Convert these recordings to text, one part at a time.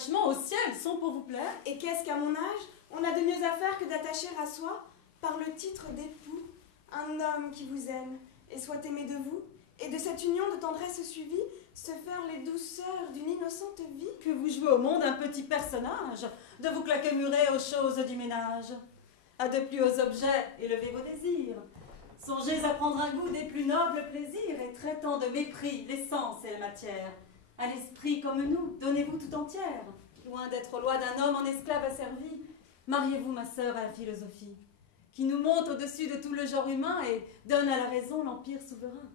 attachements au ciel sont pour vous plaire. Et qu'est-ce qu'à mon âge, on a de mieux à faire que d'attacher à soi, par le titre d'époux, un homme qui vous aime et soit aimé de vous, et de cette union de tendresse suivie, se faire les douceurs d'une innocente vie. Que vous jouez au monde un petit personnage, de vous claquer muret aux choses du ménage. À de plus hauts objets, élevez vos désirs. Songez à prendre un goût des plus nobles plaisirs, et traitant de mépris l'essence et la matière. À l'esprit comme nous, donnez-vous tout entière. Loin d'être loi d'un homme en esclave asservi, mariez-vous, ma sœur, à la philosophie, qui nous monte au-dessus de tout le genre humain et donne à la raison l'empire souverain.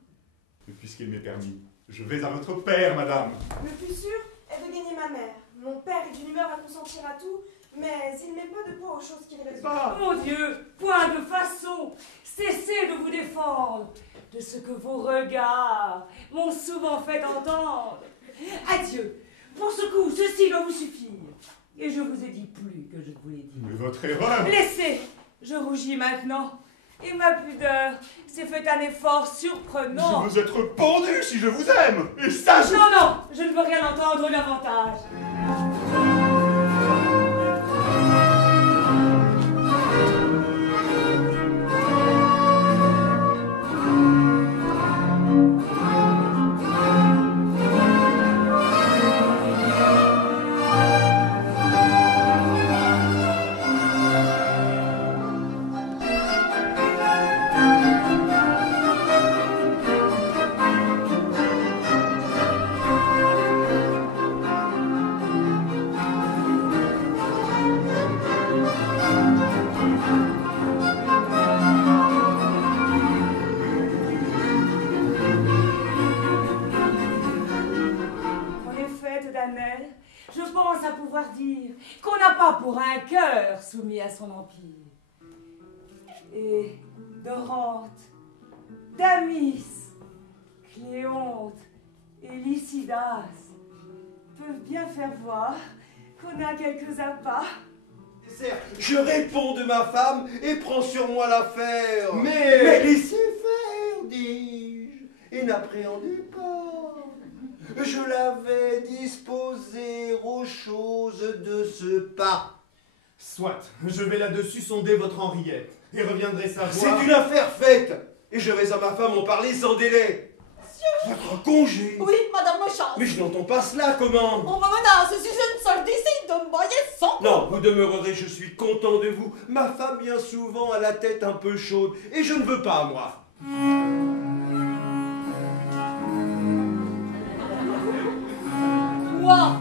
Puisqu'il m'est permis, je vais à votre père, madame. Le plus sûr est de gagner ma mère. Mon père est d'une humeur à consentir à tout, mais il met peu de poids aux choses qu'il résout. Mon Dieu, point de façon, cessez de vous défendre de ce que vos regards m'ont souvent fait entendre. Adieu, pour ce coup, ceci doit vous suffire. Et je vous ai dit plus que je ne vous l'ai dit. Mais votre erreur... Laissez, je rougis maintenant. Et ma pudeur s'est fait un effort surprenant. Je veux être pendu si je vous aime. Et ça, je... Non, non, je ne veux rien entendre davantage. Je pense à pouvoir dire qu'on n'a pas pour un cœur soumis à son empire. Et Dorante, Damis, Cléonte et Lycidas peuvent bien faire voir qu'on a quelques appas. Je réponds de ma femme et prends sur moi l'affaire. Mais laissez faire, dis-je, et n'appréhendez pas. Je l'avais disposé aux choses de ce pas. Soit, je vais là-dessus sonder votre Henriette, et reviendrai savoir... C'est une affaire faite, et je vais à ma femme en parler sans délai. Votre congé? Oui, madame Mochance. Mais je n'entends pas cela, comment? On me menace si je ne sors d'ici de m'envoyer sans... Non, vous demeurerez, je suis content de vous. Ma femme bien souvent a la tête un peu chaude, et je ne veux pas, moi. Quoi?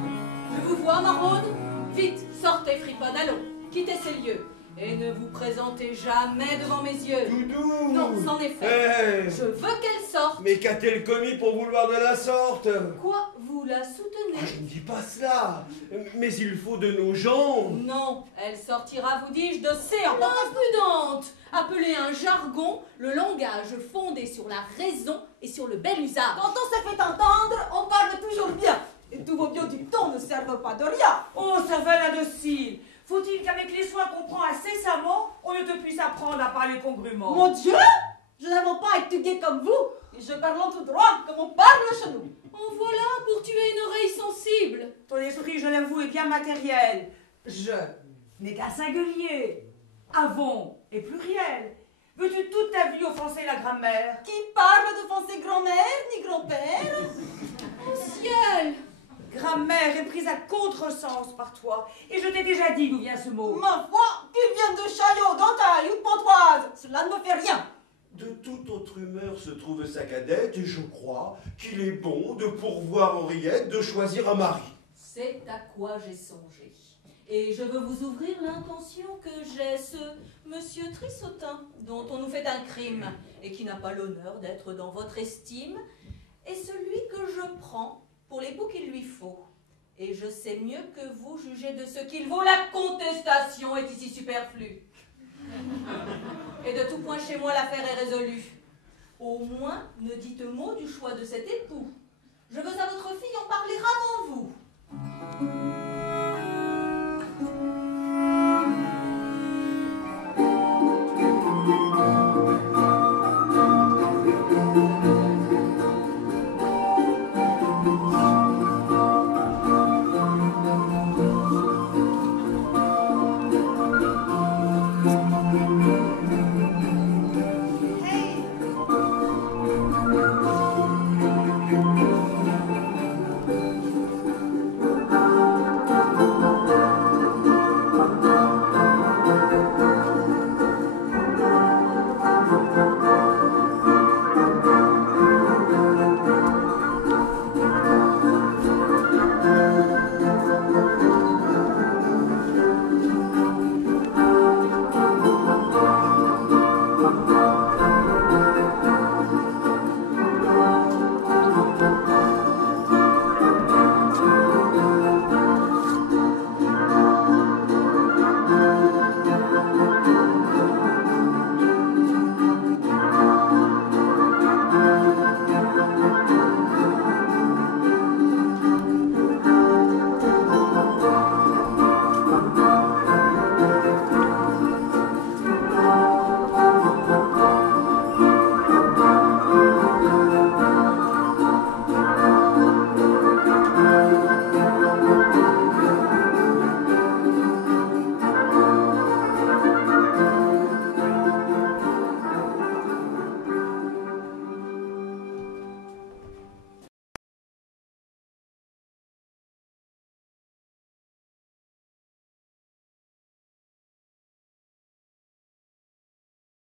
Je vous vois, maraude? Vite, sortez, friponne, allons, quittez ces lieux. Et ne vous présentez jamais devant mes yeux. Doudou! Non, c'en est fait. Eh. Je veux qu'elle sorte. Mais qu'a-t-elle commis pour vouloir de la sorte? Quoi? Vous la soutenez? Je ne dis pas cela. Mais il faut de nos gens. Non, elle sortira, vous dis-je, de séance. Impudente! Appelez un jargon le langage fondé sur la raison et sur le bel usage. Quand on se fait entendre, on parle toujours bien. Et tous vos biens du ton ne servent pas de rien. Oh, ça va l'indocile. Faut-il qu'avec les soins qu'on prend incessamment, on ne te puisse apprendre à parler congrument? Mon Dieu! Je n'avais pas étudié comme vous, et je parle tout droit comme on parle chez nous. En voilà pour tuer une oreille sensible. Ton esprit, je l'avoue, est bien matériel. Je n'est qu'un singulier. Avons est pluriel. Veux-tu toute ta vie offenser la grammaire? Qui parle d'offenser grand-mère ni grand-père? Au ciel! Grammaire est prise à contresens par toi, et je t'ai déjà dit d'où vient ce mot. Ma foi, qu'il vienne de Chaillot, d'Antaille ou de Pontoise, cela ne me fait rien. De toute autre humeur se trouve sa cadette, et je crois qu'il est bon de pourvoir Henriette de choisir un mari. C'est à quoi j'ai songé. Et je veux vous ouvrir l'intention que j'ai, ce monsieur Trissotin, dont on nous fait un crime, et qui n'a pas l'honneur d'être dans votre estime, est celui que je prends pour l'époux qu'il lui faut. Et je sais mieux que vous juger de ce qu'il vaut. La contestation est ici superflue. Et de tout point chez moi, l'affaire est résolue. Au moins, ne dites mot du choix de cet époux. Je veux à votre fille en parler avant vous.